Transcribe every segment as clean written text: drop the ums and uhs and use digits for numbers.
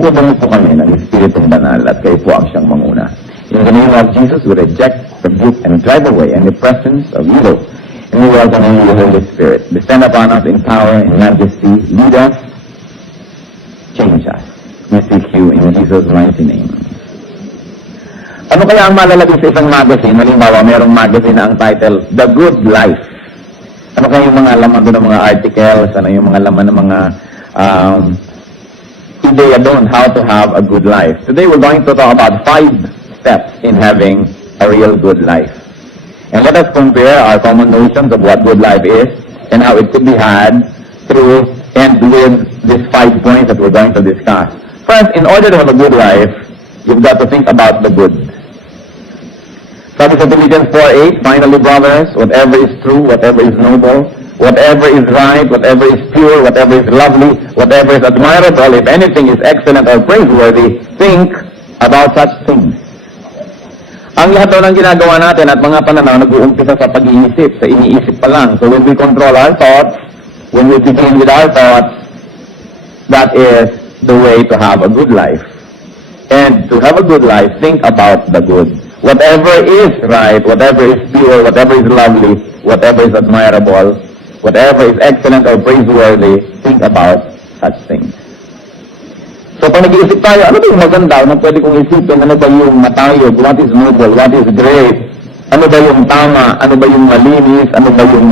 Bubunod po kami ng Espiritong Banal at kayo po ang siyang manguna. In the name of Jesus, we reject, rebuke, and drive away any presence of evil. And we welcome you, the Holy Spirit. Descend upon us in power, in majesty, lead us, change us. We seek you in Jesus' mighty name. Ano kaya ang malalagay sa isang magazine? Halimbawa, mayroong magazine na ang title, The Good Life. Ano kaya yung mga laman doon ng mga articles? Ano yung mga laman ng mga idea doon, how to have a good life? Today, we're going to talk about 5 steps in having a real good life. And let us compare our common notions of what good life is and how it could be had through and with these 5 points that we're going to discuss. First, in order to have a good life, you've got to think about the good. Sabi sa Philippians 4:8, finally, brothers, whatever is true, whatever is noble, whatever is right, whatever is pure, whatever is lovely, whatever is admirable, if anything is excellent or praiseworthy, think about such things. Ang lahat daw ng ginagawa natin at mga pananaw nag-uumpisa sa pag-iisip, sa iniisip pa lang. So when we control our thoughts, when we begin with our thoughts, that is the way to have a good life. And to have a good life, think about the good. Whatever is right, whatever is pure, whatever is lovely, whatever is admirable, whatever is excellent or praiseworthy, think about such things. So pag nag-iisip tayo, ano ba yung maganda na pwede kong isipin? Ano ba yung matayog? What is noble? What is great? Ano ba yung tama? Ano ba yung malinis? Ano ba yung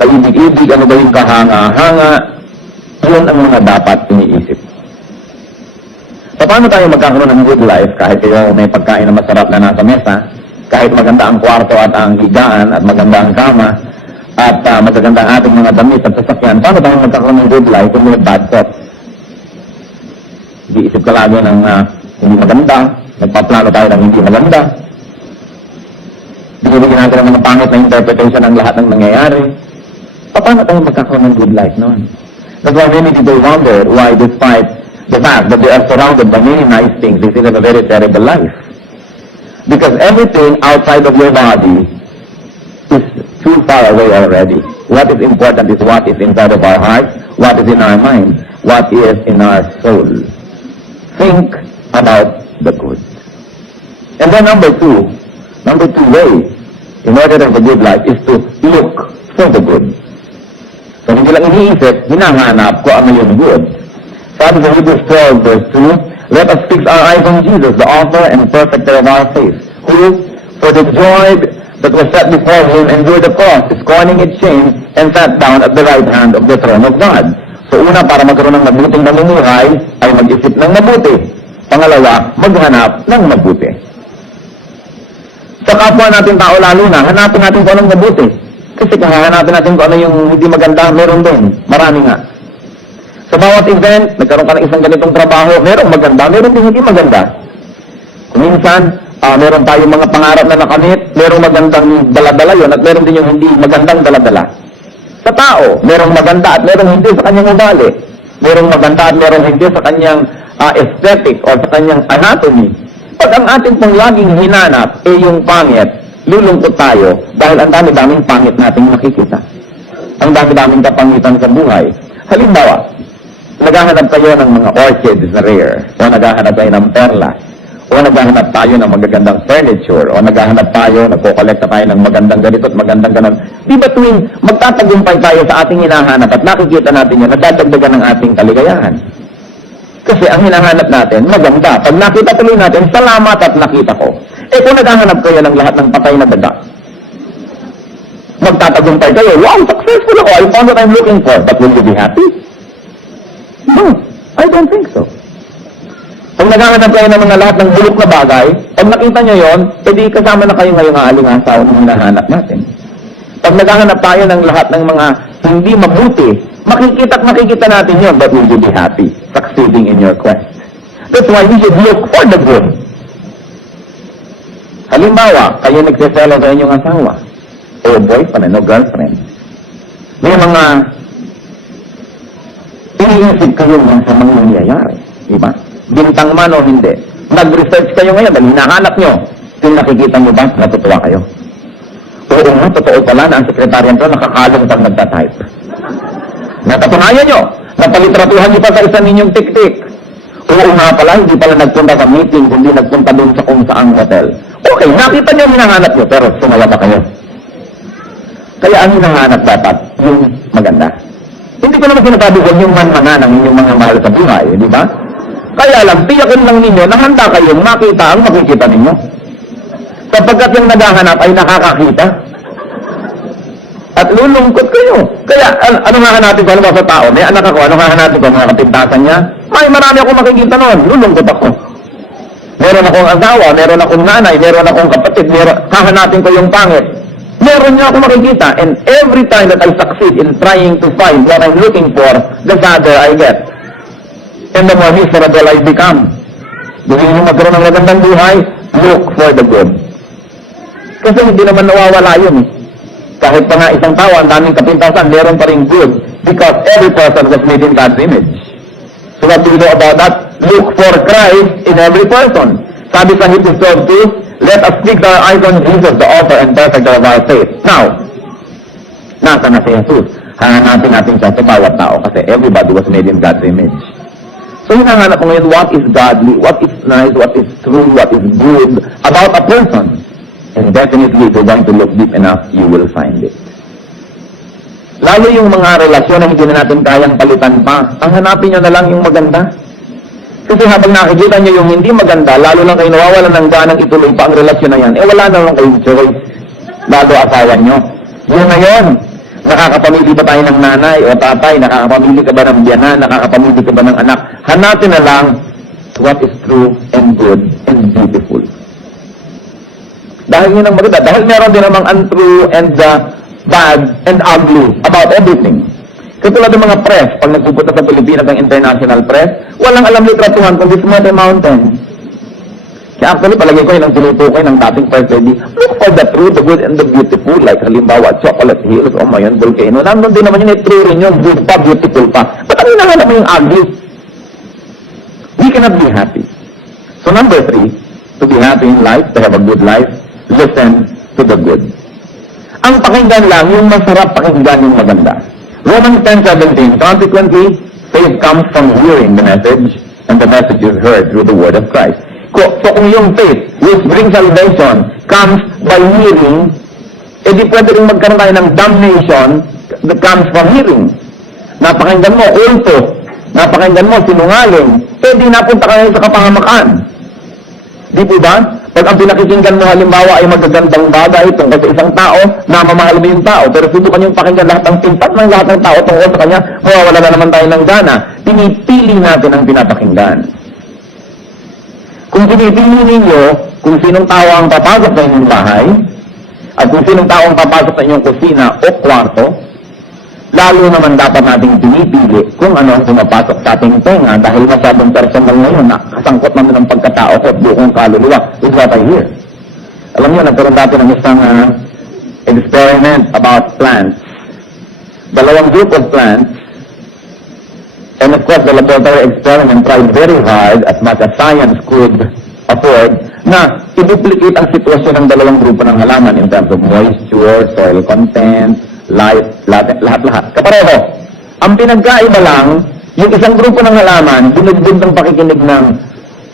kaibig-ibig? Ano ba yung kahanga-hanga? Yun ang mga dapat iniisip. So paano tayo magkakaroon ng good life kahit kayo may pagkain na masarap na nasa mesa, kahit maganda ang kwarto at ang higaan at maganda ang kama, at magaganda ang ating mga damit at sasakyan? Paano tayo magkakaroon ng good life kung may bad thoughts? Iisip ka lagi ng hindi maganda, nagpaplano tayo ng hindi maganda, binibigyan natin ng mga pangit na interpretation ng lahat ng nangyayari. Paano tayo magkakaroon ng good life noon? That's why many people wonder why, despite the fact that they are surrounded by many nice things, they still have a very terrible life. Because everything outside of your body is too far away already. What is important is what is inside of our hearts, what is in our mind, what is in our soul. Think about the good. And then number two way, in order to have a good life, is to look for the good. So hindi lang iniisip, hinahanap ko ano yung good. Sabi sa Hebrews 12 verse 2, let us fix our eyes on Jesus, the author and perfecter of our faith, who, for the joy that was set before him, endured the cross, scorning its shame, and sat down at the right hand of the throne of God. So una, para magkaroon ng mabuting namumuhay, ay mag-isip ng mabuti. Pangalawa, maghanap ng mabuti. Sa kapwa natin tao lalo na, hanapin natin kung anong mabuti. Kasi kung hanapin natin kung ano yung hindi maganda, meron doon. Marami nga. Sa bawat event, nagkaroon ka ng isang ganitong trabaho, merong maganda, meron din hindi maganda. Kung minsan, meron tayong mga pangarap na nakamit, merong magandang daladala yun, at meron din yung hindi magandang daladala. Sa tao, merong maganda at merong hindi sa kanyang ugali. Merong maganda at merong hindi sa kanyang aesthetic o sa kanyang anatomy. Pag ang atin pong laging hinanap ay yung pangit, lulungkot tayo dahil ang dami-daming pangit nating makikita. Ang dami-daming kapangitan sa buhay. Halimbawa, naghahanap kayo ng mga orchids na rare, o naghahanap kayo ng perlas, o naghahanap tayo ng magagandang furniture, o naghahanap tayo, nagko-collecta tayo ng magandang ganito at magandang ganon. Di ba tuwing magtatagumpay tayo sa ating hinahanap at nakikita natin yan, nadadagdagan ng ating kaligayahan? Kasi ang hinahanap natin, maganda. Pag nakita tuloy natin, salamat at nakita ko. Eh kung naghahanap kayo ng lahat ng patay na daga, magtatagumpay kayo, wow, successful ako, I found what I'm looking for, but will you be happy? No, I don't think so. Kung naghahanap kayo ng mga lahat ng bulok na bagay, pag nakita nyo yon, edi kasama na kayo ngayong aalingasaw ng hinahanap natin. Pag naghahanap tayo ng lahat ng mga hindi mabuti, makikita natin yon, but will you be happy succeeding in your quest? That's why we should look for the good. Halimbawa, kayo nagseselo sa inyong asawa, o boyfriend, o girlfriend. May mga iniisip kayo sa mga nangyayari. Diba? Bintang man o hindi. Nag-research kayo ngayon, dahil hinahanap nyo. Kung nakikita nyo ba, natutuwa kayo. Oo nga, totoo pala na ang sekretaryan ko nakakalong pag nagtatype. Nakatunayan nyo, napalitratuhan nyo pa sa isa ninyong tik-tik. O Oo nga pala, hindi pala nagpunta sa meeting, kundi nagpunta doon sa kung saang hotel. Okay, nakita niyo ang hinahanap niyo, pero sumaya ba kayo? Kaya ang hinahanap dapat, yung maganda. Hindi ko naman sinasabi ko yung manmanan ng inyong mga mahal sa buhay, di ba? Kaya lang, tiyakin lang ninyo na handa kayong makita ang makikita ninyo. Sapagkat yung naghahanap ay nakakakita. At lulungkot kayo. Kaya, ano nga hanapin ko? Ano ba sa tao? May anak ako, ano nga hanapin ko? Mga kapintasan niya? Ay, marami akong makikita noon. Lulungkot ako. Meron akong asawa, meron akong nanay, meron akong kapatid, hahanapin ko yung pangit. Meron niya akong makikita. And every time that I succeed in trying to find what I'm looking for, the sadder I get. And the more miserable I become. Gusto niyo magkaroon ng magandang buhay? Look for the good. Kasi hindi naman nawawala yun eh. Kahit pa nga isang tao, ang daming kapintasan, meron pa rin good. Because every person was made in God's image. So what do we know about that? Look for Christ in every person. Sabi sa Hebrews 12:2, let us fix our eyes on Jesus, the author and perfecter of our faith. Now, nasa na si Jesus? Hanapin natin siya sa bawat tao kasi everybody was made in God's image. So hinahanap ko ngayon, what is godly, what is nice, what is true, what is good about a person. And definitely, if you're going to look deep enough, you will find it. Lalo yung mga relasyon na hindi na natin kayang palitan pa, ang hanapin nyo na lang yung maganda. Kasi habang nakikita nyo yung hindi maganda, lalo lang kayo nawawalan ng ganang ituloy pa ang relasyon na yan, eh wala na lang kayong choice. Lalo asawa nyo. Yung ngayon, nakakapamili ba tayo ng nanay o tatay, nakakapamili ka ba ng biyanan, nakakapamili ka ba ng anak, hanapin na lang what is true and good and beautiful. Dahil yun ang maganda. Dahil meron din namang untrue and bad and ugly about everything. Katulad ng mga press, pag nagpupunta sa Pilipinas ng international press, walang alam litratuhan kundi Smoky Mountain. Kaya actually, palagay ko yun ang tinutukoy ng dating First Lady. Look for the true, the good, and the beautiful. Like halimbawa, Chocolate Hills o Mayon Volcano. Nandun din naman yun, true rin yun, good pa, beautiful pa. Ba't ang hinahanap mo yung ugly? We cannot be happy. So number 3, to be happy in life, to have a good life, listen to the good. Ang pakinggan lang, yung masarap pakinggan yung maganda. Romans 10:17, consequently, faith comes from hearing the message, and the message is heard through the word of Christ. So kung yung faith, which brings salvation, comes by hearing, edi pwede rin magkaroon tayo ng damnation that comes from hearing. Napakinggan mo, ulto, napakinggan mo, sinungaling, edi napunta ka sa kapahamakan. Di po ba? Pag ang pinakikinggan mo halimbawa ay magagandang bagay tungkol sa isang tao, namamahal mo yung tao, pero subukan yung pakinggan lahat ng pintat ng lahat ng tao tungkol sa kanya, mawawala na naman tayo ng gana. Pinipili natin ang pinapakinggan. Kung pinipili ninyo kung sinong tao ang papasok sa inyong bahay, at kung sinong tao ang papasok sa inyong kusina o kwarto, lalo naman dapat nating pinipili kung ano ang pumapasok sa ating tenga dahil masyadong personal ngayon na kasangkot naman ng pagkatao ko at buong kaluluwa. Is what I hear. Alam niyo, nagkaroon dati ng isang experiment about plants. Dalawang group of plants, and of course the laboratory experiment tried very hard as much as science could afford na i-duplicate ang sitwasyon ng dalawang grupo ng halaman in terms of moisture, soil content, light, lahat-lahat. Kapareho. Ang pinagkaiba lang, yung isang grupo ng halaman, binugbog ng pakikinig ng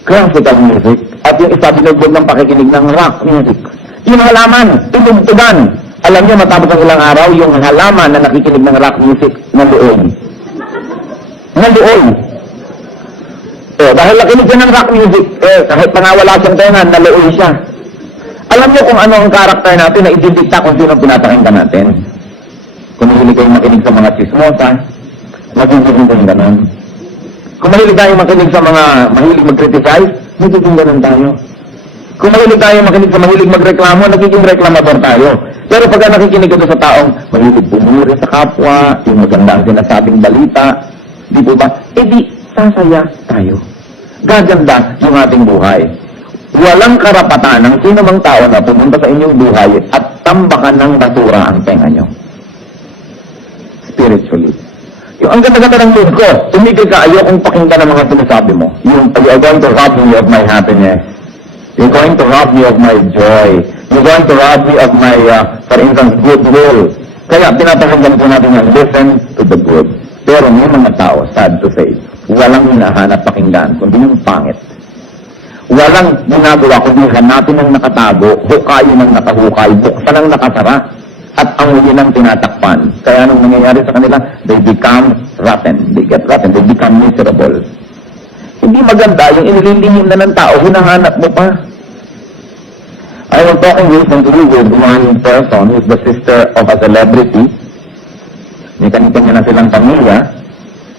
classical music, at yung isa binugbog ng pakikinig ng rock music. Yung halaman, tinugtugan. Alam niyo, matapos ng ilang araw, yung halaman na nakikinig ng rock music, naluoy. Naluoy. Dahil nakinig siya ng rock music, kahit pa nga wala siyang tenga, naluoy siya. Alam niyo kung ano ang karakter natin na ididikta kung sino pinapakinggan natin. Kung mahilig kayong makinig sa mga chismosa, magiging kayong ganun. Kung mahilig tayong makinig sa mga mahilig mag-criticize, magiging ganun tayo. Kung mahilig tayong makinig sa mahilig magreklamo, nagiging reklamador tayo. Pero pagka nakikinig ka sa taong mahilig pumuri sa kapwa, yung maganda ang sinasabing balita, di po ba? Eh di, sasaya tayo. Gaganda yung ating buhay. Walang karapatan ng sino mang tao na pumunta sa inyong buhay at tambakan ng basura ang tenga nyo. Spiritually. Yung ang ganda-ganda ng mood ko, tumigil ka, ayokong pakinggan ng mga sinasabi mo. Yung, you're going to rob me of my happiness. You're going to rob me of my joy. You're going to rob me of my, for instance, goodwill. Kaya pinapakinggan po natin yan, listen to the good. Pero may mga tao, sad to say, walang hinahanap pakinggan, kundi yung pangit. Walang ginagawa kundi hanapin ang nakatago, hukayin ang nakahukay, buksan ang nakasara, at amuyin ang tinatakpan. Kaya anong nangyayari sa kanila? They become rotten. They get rotten. They become miserable. Hindi maganda yung inililihim na ng tao, hinahanap mo pa. I was talking recently with one person who's the sister of a celebrity. May kanya-kanya na silang pamilya.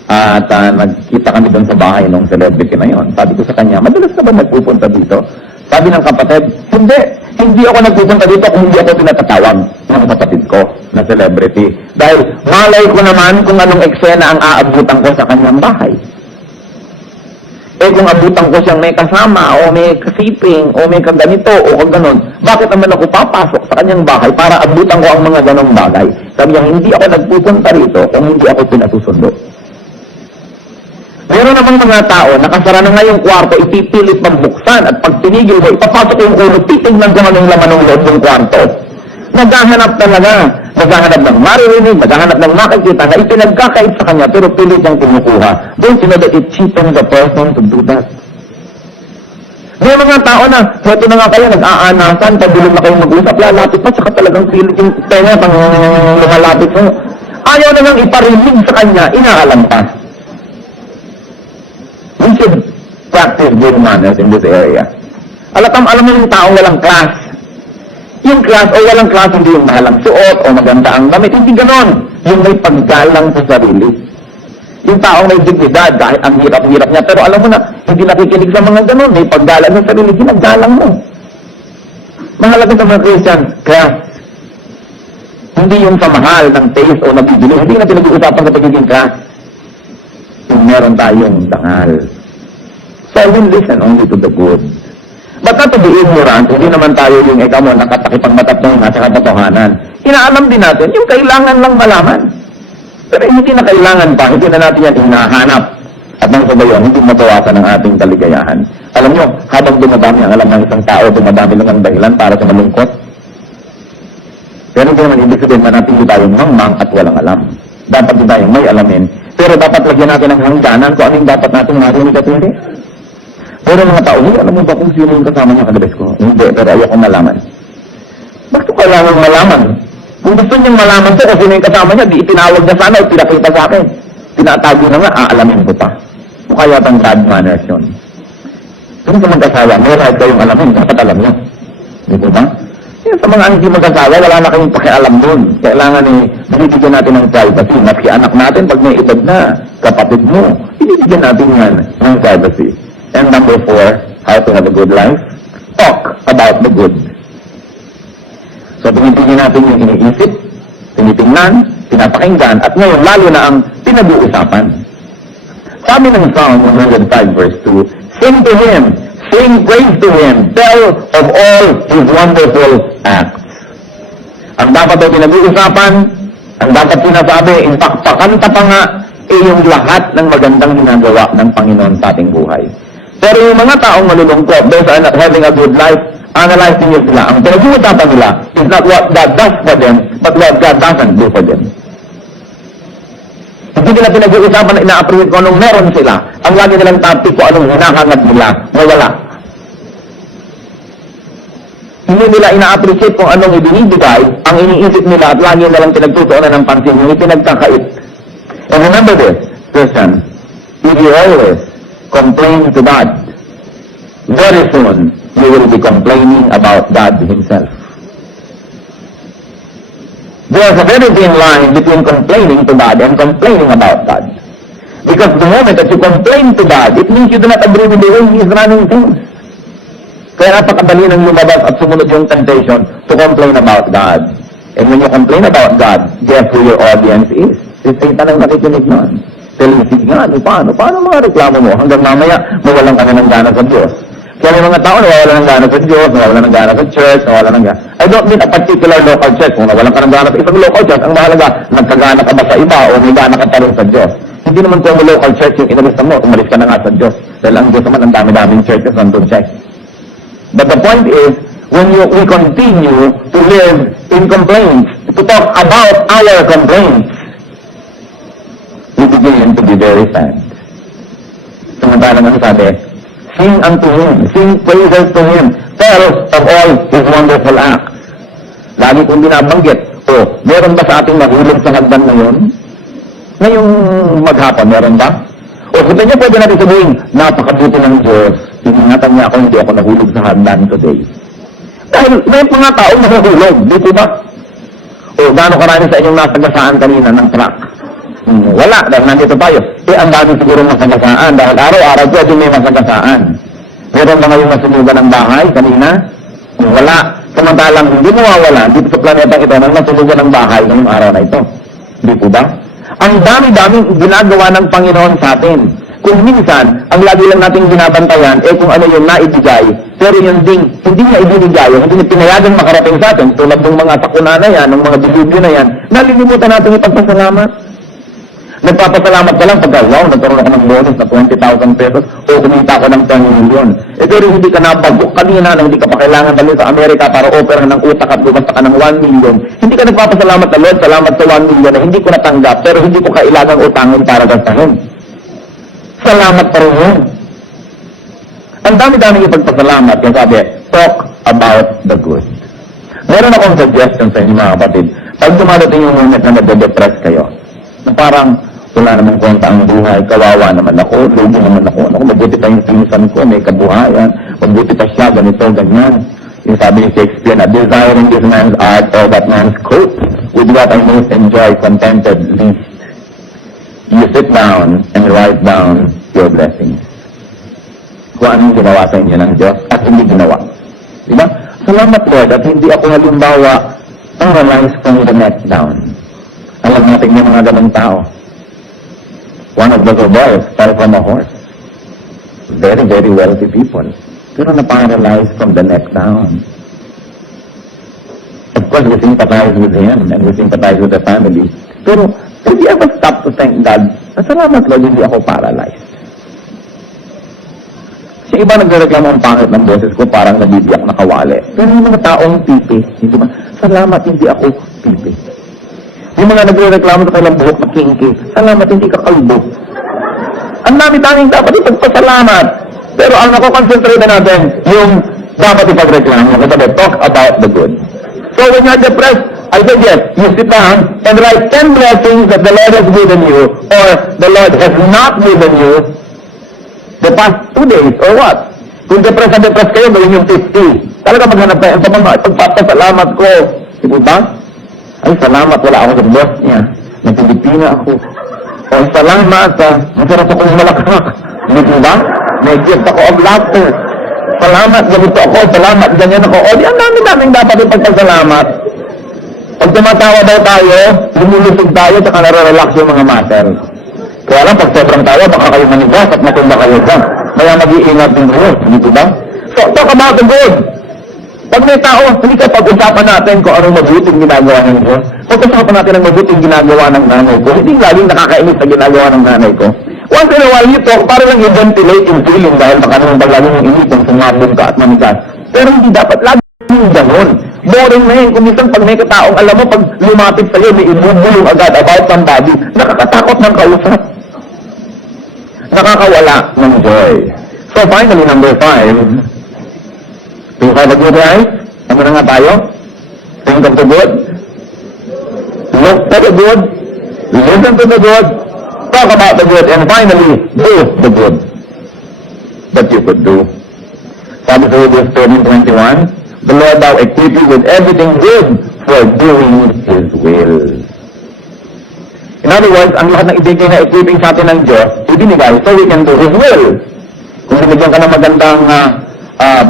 At nagkita kami doon sa bahay ng celebrity na yon. Sabi ko sa kanya, madalas ka ba nagpupunta dito? Sabi ng kapatid, hindi ako nagpupunta dito kung hindi ako pinatatawag ng kapatid ko na celebrity. Dahil malay ko naman kung anong eksena ang aabutan ko sa kanyang bahay. Eh kung abutan ko siyang may kasama, o may kasiping, o may kaganito, o kaganon, bakit naman ako papasok sa kanyang bahay para abutan ko ang mga ganong bagay? Sabi niya, hindi ako nagpupunta rito kung hindi ako pinatusundo. Meron namang mga tao, nakasara na nga yung kwarto, ipipilit magbuksan, at pag tinigil mo, ipapasok yung ulo, titignan ko anong laman ng loob ng kwarto. Naghahanap talaga. Naghahanap ng maririnig, naghahanap ng makikita na ipinagkakait sa kanya, pero pilit niyang kinukuha. Don't you know that it cheapens the person to do that? May mga tao na, heto na nga kayo, nag-aanasan, pagdulong na kayo mag-usap, lalapit pa, saka talagang pilit yung tenga, pang lumalapit mo. Ayaw na nang iparinig sa kanya, inaalam pa. We should practice good manners in this area. Alam mo yung taong walang class. Yung class o walang class, hindi yung mahalang suot o maganda ang damit. Hindi ganon. Yung may paggalang sa sarili. Yung taong may dignidad, kahit ang hirap-hirap niya. Pero alam mo na, hindi nakikinig sa mga ganon. May paggalang sa sarili, ginagalang mo. Mahalaga sa mga Christian, class. Hindi yung pamahal ng taste o nabibili. Hindi na pinag-uusapan sa pagiging class. Yung meron tayong dangal. So I will listen only to the good. But not to be ignorant, hindi naman tayo yung ikaw mo nakatakipang matap na yung nasa katotohanan. Inaalam din natin, yung kailangan lang malaman. Pero hindi na kailangan pa, hindi na natin yan hinahanap. At nang sa gayon, hindi mabawasan ang ating kaligayahan. Alam nyo, habang dumadami ang alam ng isang tao, dumadami lang ang dahilan para sa malungkot. Pero hindi naman ibig sabihin, manatili tayong mangmang at walang alam. Dapat din tayong may alamin. Pero dapat lagyan natin ang hangganan kung ano yung dapat natin marinig at hindi. Pero mga tao, alam mo ba kung sino yung kasama niya kadabes ko? Hindi, pero ayoko malaman. Bakit ko kailangan malaman? Kung gusto niyang malaman ko kung sino yung kasama niya, di itinawag niya sana o pinakita sa akin. Tinatago na nga, aalamin ko pa. O kaya bang bad manners yun? Kung sa mag-asawa, may right kayong alamin, dapat alam niyo. Di ba? Yan, sa mga hindi mag-asawa, wala na kayong pakialam doon. Kailangan binibigyan natin ng privacy. Maski anak natin, pag may edad na, kapatid mo, binibigyan natin yan ng privacy. And number 4, how to have a good life? Talk about the good. So, pinipigyan natin yung iniisip, tinitingnan, pinapakinggan, at ngayon, lalo na ang pinag-uusapan. Sabi ng Psalm 105 verse 2, sing to Him, sing praise to Him, tell of all His wonderful acts. Ang dapat ay pinag-uusapan, ang dapat sinasabi, in fact, pakanta pa nga, yung lahat ng magandang ginagawa ng Panginoon sa ating buhay. Pero yung mga taong malulungkot, those are not having a good life, analyzing nyo sila. Ang pinag-uusapan nila is not what God does for them, but what God doesn't do for them. Hindi nila pinag-uusapan na ina-appreciate kung anong meron sila. Ang lagi nilang topic kung anong hinahangad nila na wala. Hindi nila ina-appreciate kung anong ibinibigay, ang iniisip nila at lagi nilang pinagtutuunan ng pansin, yung ipinagkakait. And remember this, Christian, if you always complain to God, very soon you will be complaining about God Himself. There's a very thin line between complaining to God and complaining about God. Because the moment that you complain to God, it means you do not agree with the way He is running things. Kaya napakadali nang lumabas at sumunod yung temptation to complain about God. And when you complain about God, guess who your audience is? Si Satan ang nakikinig nun. Televisig nga, paano mga reklamo mo? Hanggang mamaya, mawalan ka na ng gana sa Diyos. Kaya may mga tao nawawalan ng gana sa Diyos, nawawalan ng gana sa church, nawawalan ng gana. I don't mean a particular local church. Kung nawalan ka ng gana sa isang local church, ang mahalaga, nagkagana ka ba sa iba o may gana ka pa rin sa Diyos. Hindi naman kung may local church yung inalis mo, umalis ka na nga sa Diyos. Dahil ang Diyos naman, ang dami-daming churches, nandun siya. But the point is, when we continue to live in complaints, to talk about our complaints, we begin to be very sad. Tagalog ang sabi, sing unto Him, sing praises to Him, tell of all His wonderful acts. Lagi kong binabanggit, meron ba sa ating nahulog sa hagdan ngayon? Ngayong maghapon, meron ba? Kung niyo pwede natin sabihin, napakabuti ng Diyos, iningatan niya ako, hindi ako nahulog sa hagdan today. Dahil may mga taong nahulog, di ko ba? Gaano karami sa inyong nasagasaan kanina ng truck? Wala, dahil nandito tayo. Ang dami siguro masagasaan, dahil araw-araw pwede may masagasaan. Meron ba ngayong nasunugan ng bahay kanina? Wala. Samantalang hindi mawawala dito sa planeta ito nang nasunugan ng bahay ngayong araw na ito. Di po ba? Ang dami-daming ginagawa ng Panginoon sa atin. Kung minsan, ang lagi lang nating binabantayan, kung ano yung naibigay, pero yung hindi niya ibinigay, hindi niya pinayagang makarating sa atin, tulad ng mga sakuna na yan, ng mga dilubyo na yan, nalilimutan natin ipagpasalamat. Nagpapasalamat ka lang pagka, wow, nagkaroon ako ng bonus na 20,000 pesos o kumita ako ng 10 million. Pero hindi ka nabagok kanina na hindi ka pa kailangan dali sa Amerika para operahan ng utak at bumasta ka ng 1 million. Hindi ka nagpapasalamat na, Lord, salamat sa 1 million na hindi ko natanggap pero hindi ko kailangang utangin para gastahin. Salamat pa rin yun. Ang dami-daming ipagpasalamat. Yung sabi, talk about the good. Meron akong suggestion sa inyo mga kapatid. Pag dumadating yung moment na nade-depress kayo, na parang wala namang kwenta ang buhay, kawawa naman ako, lugi naman ako, mabuti pa yung pinsan ko, may kabuhayan, mabuti pa siya, ganito, ganyan. Yung sabi ni Shakespeare na, desiring this man's art or that man's coat, with what I most enjoy, contented least. You sit down and write down your blessings. Kung anong ginawa sa inyo ng Diyos at hindi ginawa. Diba? Salamat Lord at hindi ako halimbawa paralyzed from the neck down. Alam natin yung mga ganong tao. One of the boys fell from a horse. Very, very wealthy people. Pero na-paralyzed from the neck down. Of course, we sympathize with him and we sympathize with the family. Pero, did you ever stop to thank God? Salamat Lord, hindi ako paralyzed. Kasi iba nagreklamo ang pangit ng boses ko, parang nabibiyak na kawali. Pero yung mga taong pipi, hindi ba? Salamat, hindi ako pipi. Yung mga nagre-reklamo sa kailang buhok na kinky, salamat, hindi ka kalbo. Ang dami-daming dapat ipagpasalamat. Pero ang nakoconcentrate na natin, yung dapat ipagreklamo. Kasi talk about the good. So when you're depressed, I said yes, you sit down and write 10 blessings that the Lord has given you or the Lord has not given you the past 2 days or what? Kung depressed na depressed kayo, gawin yung 50. Talaga maghanap kayo, pagpapasalamat ko. Diba ba? Ay, salamat, wala ako sa boss niya. Napilipina ako. O, salamat, masarap akong malakak. Diba ba? May gift ako of laughter. Salamat, ganito ako. Salamat, ganyan ako. O, di ang dami-daming dapat ipagpasalamat. Pag tumatawa daw tayo, lumulusog tayo, saka nararelax yung mga muscle. Kaya lang, pag sobrang tawa, baka kayo manigas at matumba kayo dyan. Kaya mag-iingat din kayo. Dito ba? So, talk about the good. Pag may tao, hindi ka pag-usapan natin kung anong mabuting ginagawa ng Diyos. Pag-usapan natin ang mabuting ginagawa ng nanay ko. Hindi laging nakakainis sa ginagawa ng nanay ko. Once in a while, you talk, para lang i-ventilate yung feeling dahil baka naman pag laging yung init, yung sumabon ka at manigas. Pero hindi dapat laging gano'n. Boring na yun. Kung minsan pag may kataong, alam mo, pag lumapit sa'yo, may ibubulong agad about somebody, nakakatakot ng kausap. Nakakawala ng joy. So finally, number 5, do you have a good life? Ano na nga tayo? Think of the good. Look for the good. Listen to the good. Talk about the good. And finally, do the good that you could do. Sabi sa Hebrews 13:21, the Lord thou equip you with everything good for doing His will. In other words, ang lahat ng ibigay na equipping sa atin ng Diyos, ibinigay so we can do His will. Kung binigyan ka ng magandang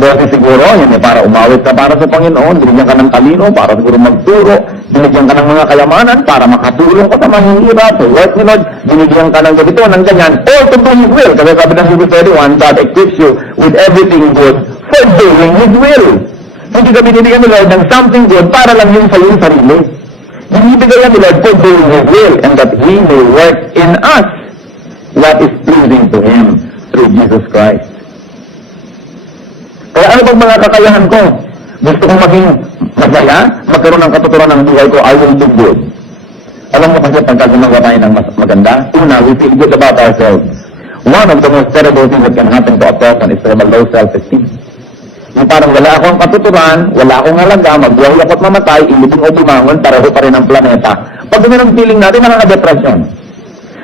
boses siguro, yun para umawit ka para sa Panginoon, binigyan ka ng talino para siguro magturo, binigyan ka ng mga kayamanan para makatulong ka sa mahihirap, to work ni Lord, binigyan ka ng ganito, ng ganyan, all to do His will. Kasi sabi ng Hebrews 31, God equips you with everything good for doing His will. Hindi ka binibigyan ni Lord ng something good para lang yun sa iyong sarili. Binibigyan ni Lord for doing His will and that He may work in us what is pleasing to Him through Jesus Christ. Kaya ano bang mga kakayahan ko? Gusto kong maging masaya, magkaroon ng katuturan ng buhay ko, I will do good. Alam mo kasi pagka gumagawa tayo ng maganda, una, we feel good about ourselves. one of the most terrible things that can happen to a person is to have a low self-esteem. Yung parang wala akong katuturan, wala akong halaga, magbuhay ako't mamatay, ilibing o bumangon, pareho pa rin ang planeta. Pag ganun ang feeling natin, nakaka-depression.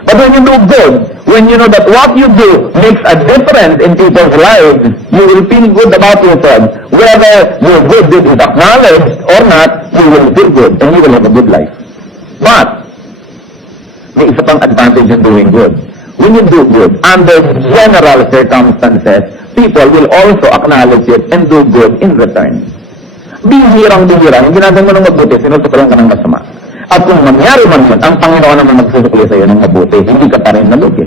But when you do good, when you know that what you do makes a difference in people's lives, you will feel good about yourself. Whether your good deed is acknowledged or not, you will feel good and you will have a good life. But, may isa pang advantage in doing good. When you do good, under general circumstances, people will also acknowledge it and do good in return. Bihirang-bihira, yung ginagawa mo ng mabuti, sinusukulan ka ng masama. At kung mangyari man yun, ang Panginoon naman magsusukli sa iyo ng mabuti, hindi ka pa rin nalugi.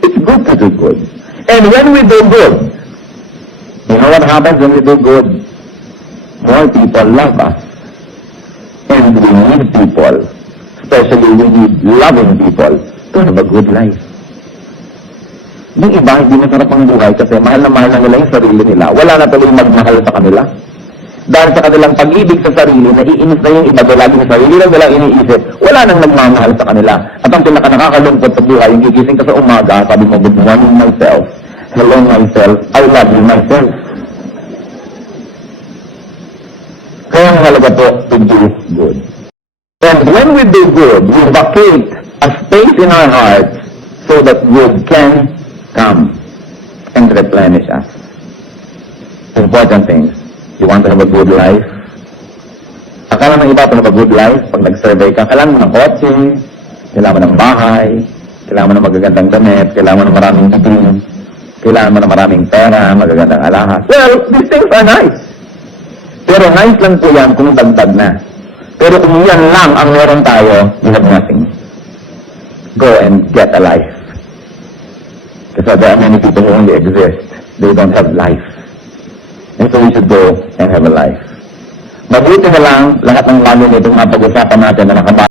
It's good to do good. And when we do good, you know what happens when we do good? More people love us. And we need people, especially we need loving people, to have a good life. Yung iba, hindi masarap ang buhay kasi mahal na nila yung sarili nila. Wala na tuloy magmahal sa kanila. Dahil sa kanilang pag-ibig sa sarili, naiinis na yung iba, lagi sa sarili lang nila iniisip, wala nang nagmamahal sa kanila. At ang pinaka-nakakalungkot sa buhay, yung gigising ka sa umaga, sabi mo, good morning myself, hello myself, I love you myself. Kaya ang halaga po, to do good. And when we do good, we vacate a space in our hearts so that good can come and replenish us. Important things. You want to have a good life? Akala ng iba to have a good life, pag nag-survey ka, kailangan mo ng kotse, kailangan mo ng bahay, kailangan mo ng magagandang damit, kailangan mo ng maraming titin, kailangan mo ng maraming pera, magagandang alahas. Well, these things are nice. Pero nice lang po yan kung dagdag na. Pero kung yan lang ang meron tayo, you have nothing. Go and get a life. Because there are many people who only exist. They don't have life. And so we should go and have a life. Mabuti na lang, lahat ng bagay nitong mapag-usapan natin na nakabasa.